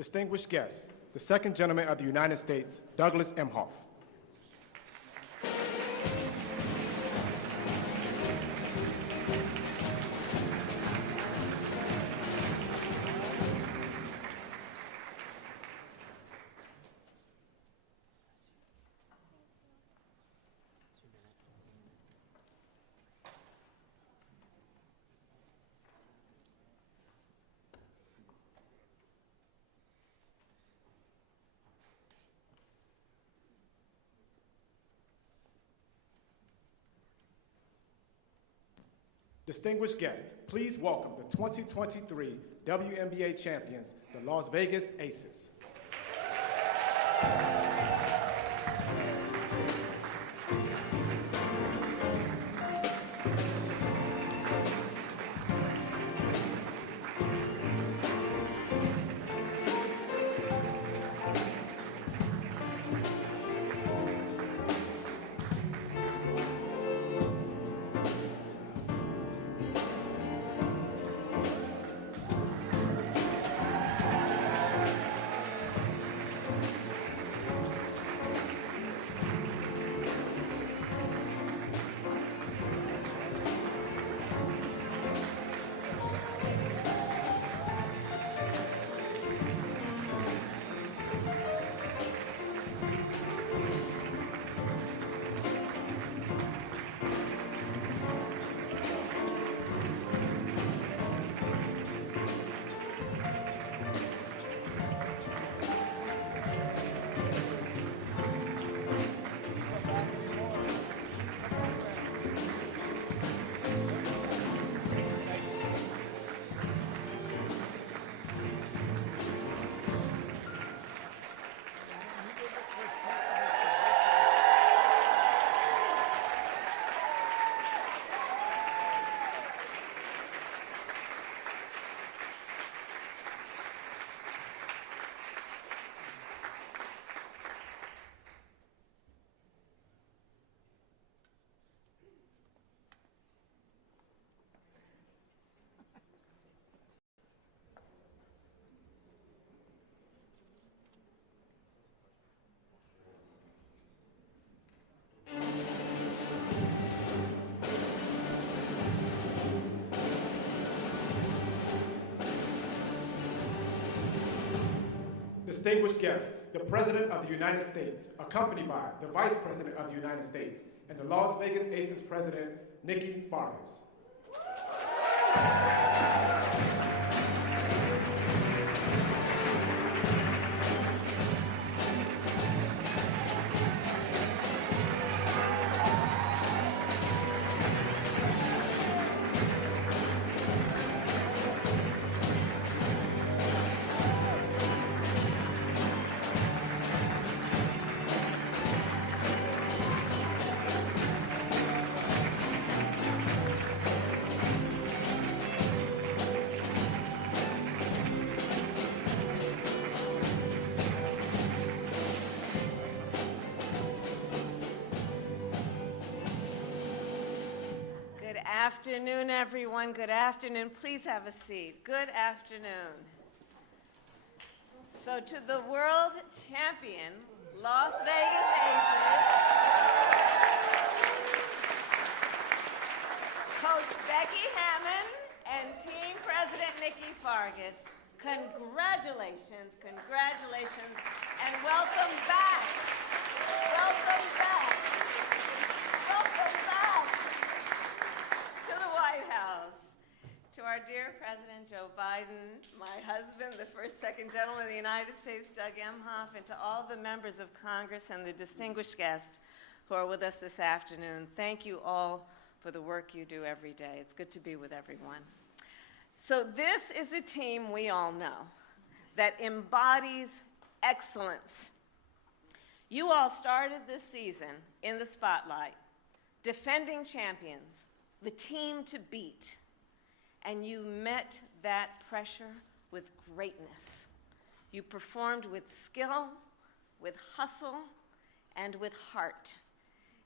Distinguished guests, the second gentleman of the United States, Douglas Emhoff. Distinguished guests, please welcome the 2023 WNBA champions, the Las Vegas Aces. Distinguished guests, the President of the United States, accompanied by the Vice President of the United States and the Las Vegas Aces President, Nikki Vargas. Good afternoon, everyone. Good afternoon. Please have a seat. Good afternoon. So to the world champion, Las Vegas Aces. Becky Hammond and Team President Nikki Fargas, congratulations, congratulations, and welcome back. Welcome back. Welcome back to the White House. To our dear President Joe Biden, my husband, the first second gentleman of the United States, Doug Emhoff, and to all the members of Congress and the distinguished guests who are with us this afternoon, thank you all for the work you do every day. It's good to be with everyone. So this is a team we all know that embodies excellence. You all started this season in the spotlight, defending champions, the team to beat, and you met that pressure with greatness. You performed with skill, with hustle, and with heart,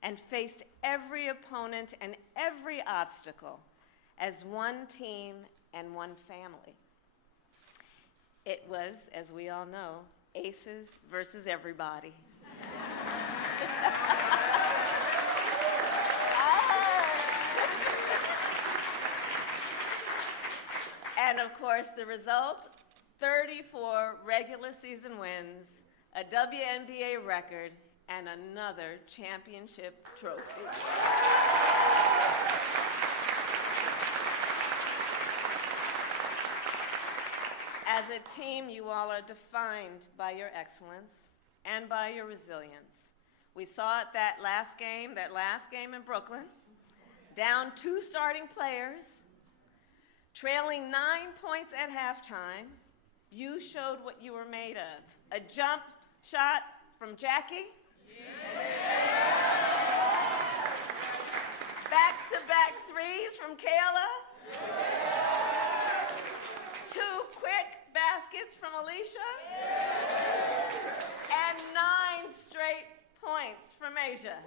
and faced every opponent and every obstacle as one team and one family. It was, as we all know, aces versus everybody. And of course, the result, 34 regular season wins, a WNBA record, and another championship trophy. As a team, you all are defined by your excellence and by your resilience. We saw it that last game in Brooklyn, down 2 starting players, trailing 9 points at halftime. You showed what you were made of. A jump shot from Jackie. Back-to-back threes from Kayla. 2 quick baskets from Alicia. And 9 straight points from Asia.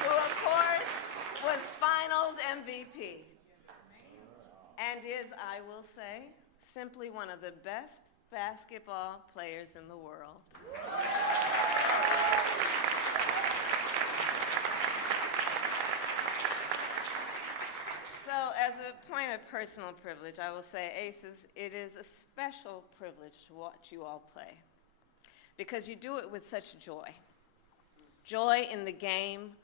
Who, of course, was Finals MVP. And is, I will say, simply one of the best basketball players in the world. So, as a point of personal privilege, I will say, Aces, it is a special privilege to watch you all play, because you do it with such joy. Joy in the game,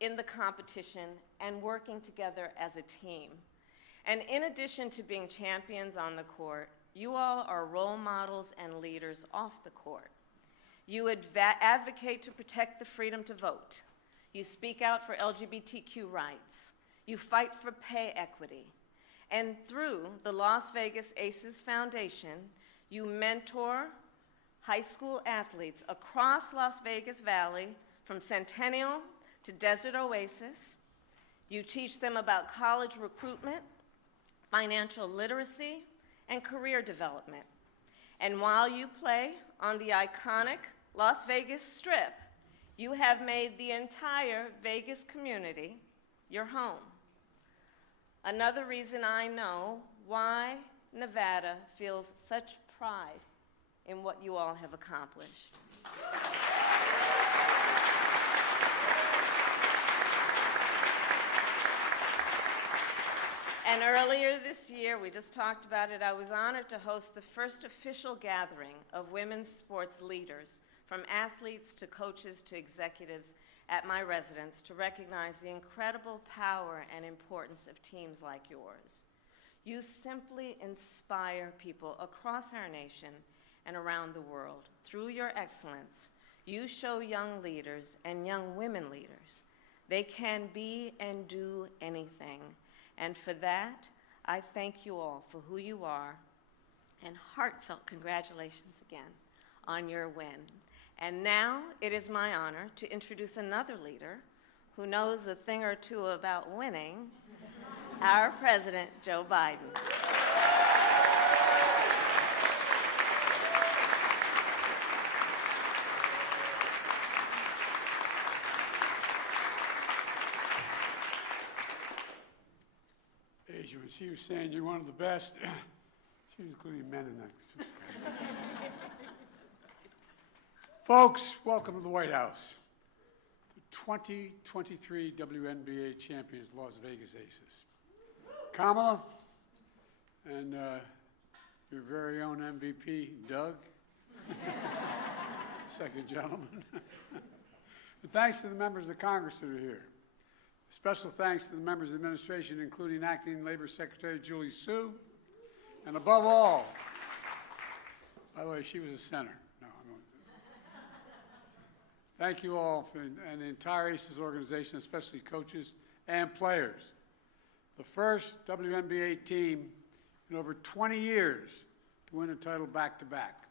in the competition, and working together as a team. And in addition to being champions on the court, you all are role models and leaders off the court. You advocate to protect the freedom to vote. You speak out for LGBTQ rights. You fight for pay equity. And through the Las Vegas Aces Foundation, you mentor high school athletes across Las Vegas Valley, from Centennial to Desert Oasis. You teach them about college recruitment, financial literacy, and career development. And while you play on the iconic Las Vegas Strip, you have made the entire Vegas community your home. Another reason I know why Nevada feels such pride in what you all have accomplished. And earlier this year, we just talked about it, I was honored to host the first official gathering of women's sports leaders, from athletes to coaches to executives, at my residence to recognize the incredible power and importance of teams like yours. You simply inspire people across our nation and around the world. Through your excellence, you show young leaders and young women leaders they can be and do anything. And for that, I thank you all for who you are, and heartfelt congratulations again on your win. And now it is my honor to introduce another leader who knows a thing or two about winning, our President, Joe Biden. Asia, when she was saying you're one of the best, she was including men in that. Folks, welcome to the White House. 2023 WNBA champions, Las Vegas Aces. Kamala, and your very own MVP, Doug, second gentleman. And thanks to the members of Congress that are here. Special thanks to the members of the administration, including Acting Labor Secretary Julie Su, and above all, by the way, she was a senator. No, I won't. Thank you all and the entire ACES organization, especially coaches and players. The first WNBA team in over 20 years to win a title back-to-back.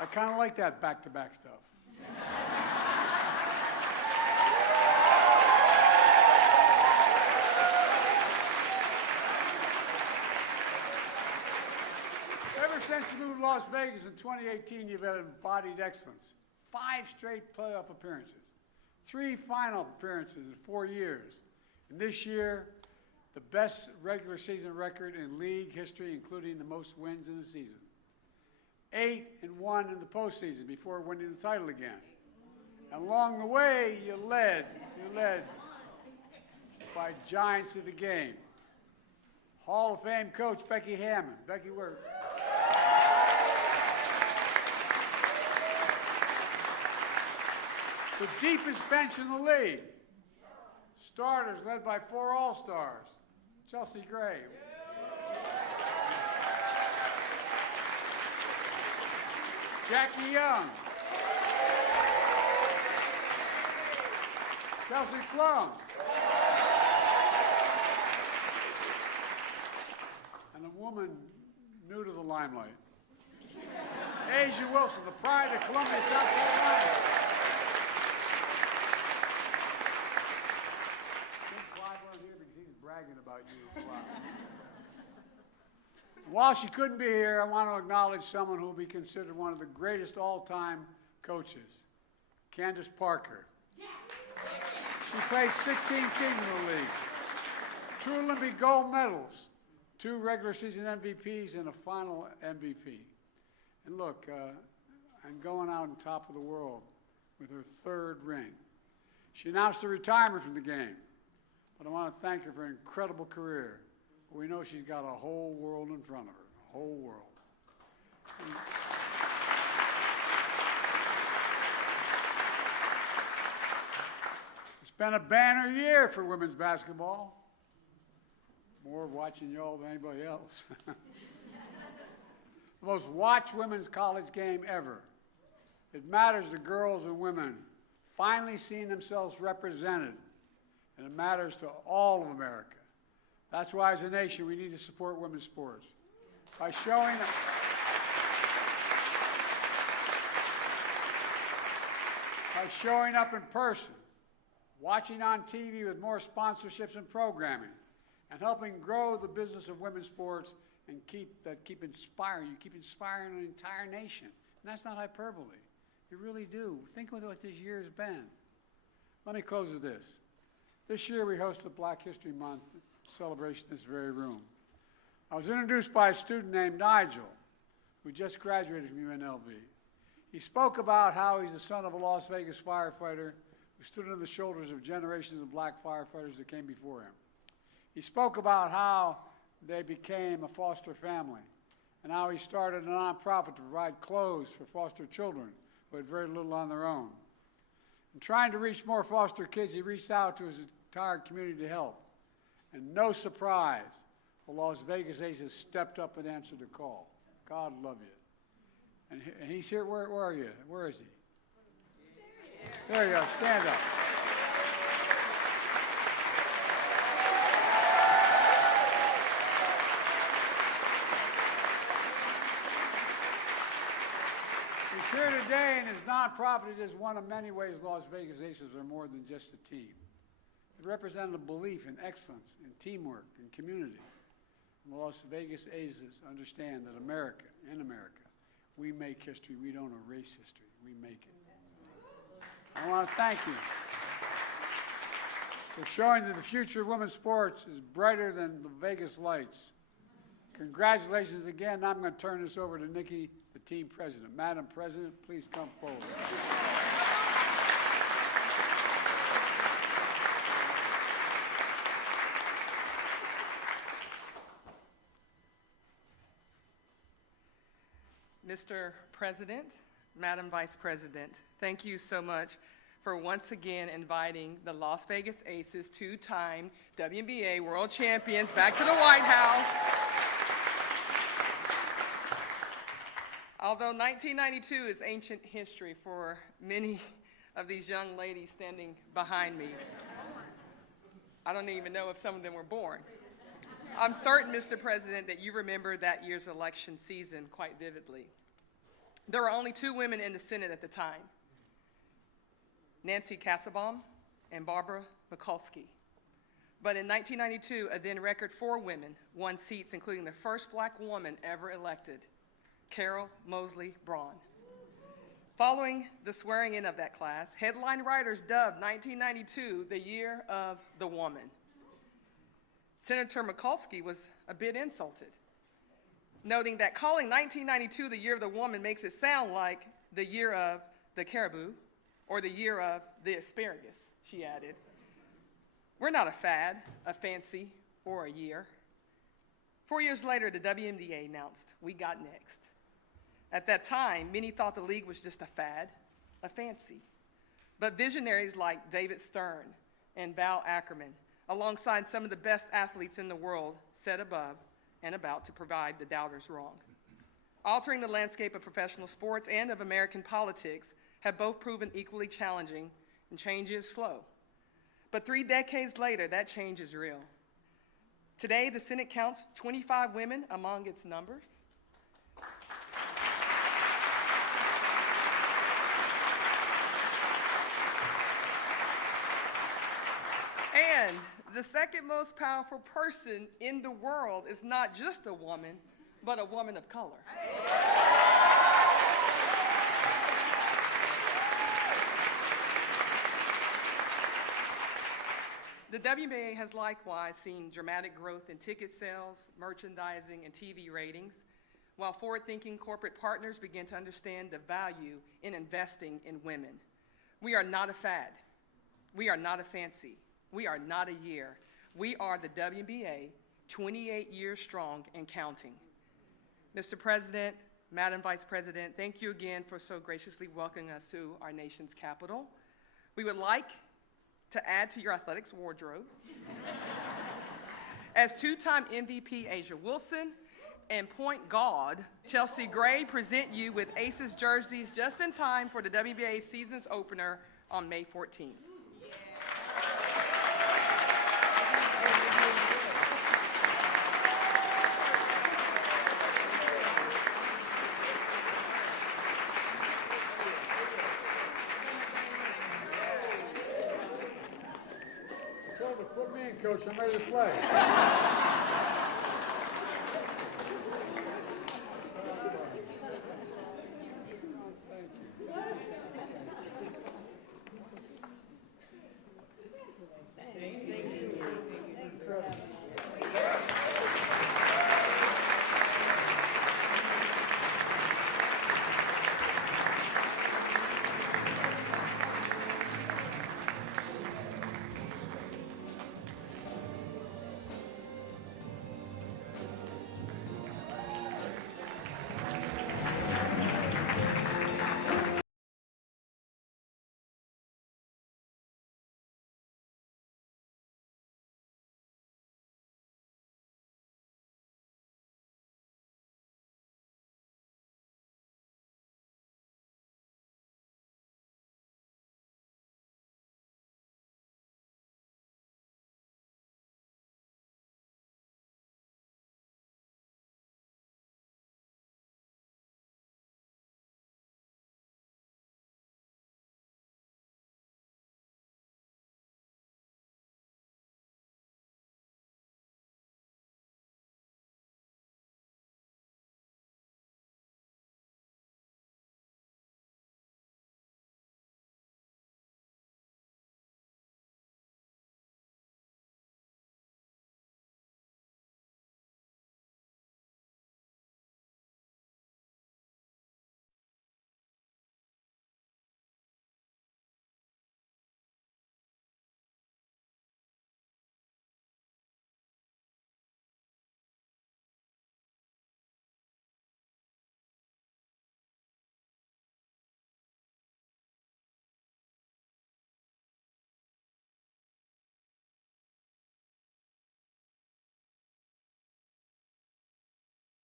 I kind of like that back-to-back stuff. Ever since you moved to Las Vegas in 2018, you've had embodied excellence. 5 straight playoff appearances, 3 final appearances in 4 years. And this year, the best regular season record in league history, including the most wins in the season. 8-1 in the postseason before winning the title again. And along the way, you led by giants of the game. Hall of Fame coach Becky Hammond. Becky, where? The deepest bench in the league. Starters led by 4 All-Stars. Chelsea Gray. Jackie Young. Chelsea Plum. And a woman new to the limelight. Asia Wilson, the pride of Columbia, South Carolina. Bragging about you a lot. While she couldn't be here, I want to acknowledge someone who will be considered one of the greatest all-time coaches, Candace Parker. She played 16 seasons in the league, 2 Olympic gold medals, 2 regular season MVPs, and a final MVP. And look, I'm going out on top of the world with her 3rd ring. She announced her retirement from the game. But I want to thank her for an incredible career. We know she's got a whole world in front of her, a whole world. It's been a banner year for women's basketball. More watching y'all than anybody else. The most watched women's college game ever. It matters to girls and women finally seeing themselves represented. And it matters to all of America. That's why, as a nation, we need to support women's sports by showing up in person, watching on TV with more sponsorships and programming, and helping grow the business of women's sports and keep inspiring. You keep inspiring an entire nation. And that's not hyperbole. You really do. Think about what this year has been. Let me close with this. This year we hosted Black History Month celebration in this very room. I was introduced by a student named Nigel, who just graduated from UNLV. He spoke about how he's the son of a Las Vegas firefighter who stood on the shoulders of generations of black firefighters that came before him. He spoke about how they became a foster family and how he started a nonprofit to provide clothes for foster children who had very little on their own. In trying to reach more foster kids, he reached out to his entire community to help. And no surprise, the Las Vegas Aces stepped up and answered the call. God love you. And he's here. Where are you? Where is he? There you go. Stand up. He's here today, and his nonprofit is one of many ways Las Vegas Aces are more than just a team. It represented a belief in excellence, in teamwork, in community. And the Las Vegas Aces understand that in America, we make history. We don't erase history. We make it. I want to thank you for showing that the future of women's sports is brighter than the Vegas lights. Congratulations again. Now I'm going to turn this over to Nikki, the team president. Madam President, please come forward. Mr. President, Madam Vice President, thank you so much for once again inviting the Las Vegas Aces, two-time WNBA world champions, back to the White House. Although 1992 is ancient history for many of these young ladies standing behind me, I don't even know if some of them were born. I'm certain, Mr. President, that you remember that year's election season quite vividly. There were only two women in the Senate at the time, Nancy Kassebaum and Barbara Mikulski. But in 1992, a then record 4 women won seats, including the first black woman ever elected, Carol Moseley Braun. Following the swearing in of that class, headline writers dubbed 1992 the year of the woman. Senator Mikulski was a bit insulted, noting that calling 1992 the year of the woman makes it sound like the year of the caribou or the year of the asparagus, she added. We're not a fad, a fancy, or a year. 4 years later, the WNBA announced, "We got next." At that time, many thought the league was just a fad, a fancy. But visionaries like David Stern and Val Ackerman, alongside some of the best athletes in the world, set above and about to provide the doubters wrong. Altering the landscape of professional sports and of American politics have both proven equally challenging, and change is slow. But 3 decades later, that change is real. Today, the Senate counts 25 women among its numbers. And the second most powerful person in the world is not just a woman, but a woman of color. The WNBA has likewise seen dramatic growth in ticket sales, merchandising, and TV ratings, while forward-thinking corporate partners begin to understand the value in investing in women. We are not a fad. We are not a fancy. We are not a year. We are the WNBA, 28 years strong and counting. Mr. President, Madam Vice President, thank you again for so graciously welcoming us to our nation's capital. We would like to add to your athletics wardrobe as two-time MVP Asia Wilson and point guard Chelsea Gray present you with Aces jerseys just in time for the WNBA season's opener on May 14th. Put me in, Coach. I'm ready to play.